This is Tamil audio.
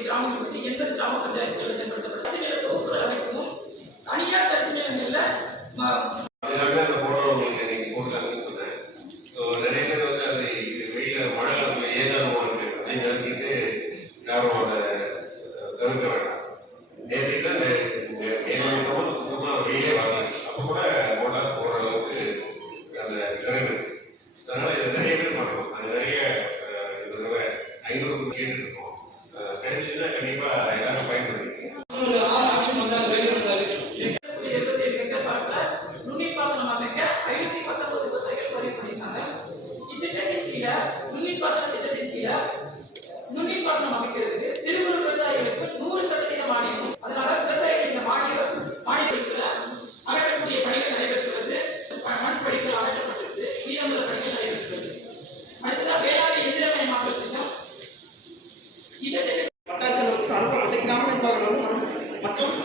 கிராமங்களில் எண்பது கிராம பஞ்சாயத்துகளில் செயல்படுத்தப்படும் தனி நில தொகுப்புகள் அமைக்கவும் தனியார் தனி நில நிறைய பேர் வந்து அதை வெயில மழை ஏதாவது ஓடுது அதை நடத்திட்டு யாரோட வேண்டாம். நேற்றுக்கு தான் நேரம் சும்மா வெயிலே வரல. அப்போ கூட ஓட ஓரளவுக்கு அந்த குறைவு அதனால இது மட்டாச்சலத்துக்கு அனுப்ப அடைக்காமல் நிர்வாகம் மற்றும்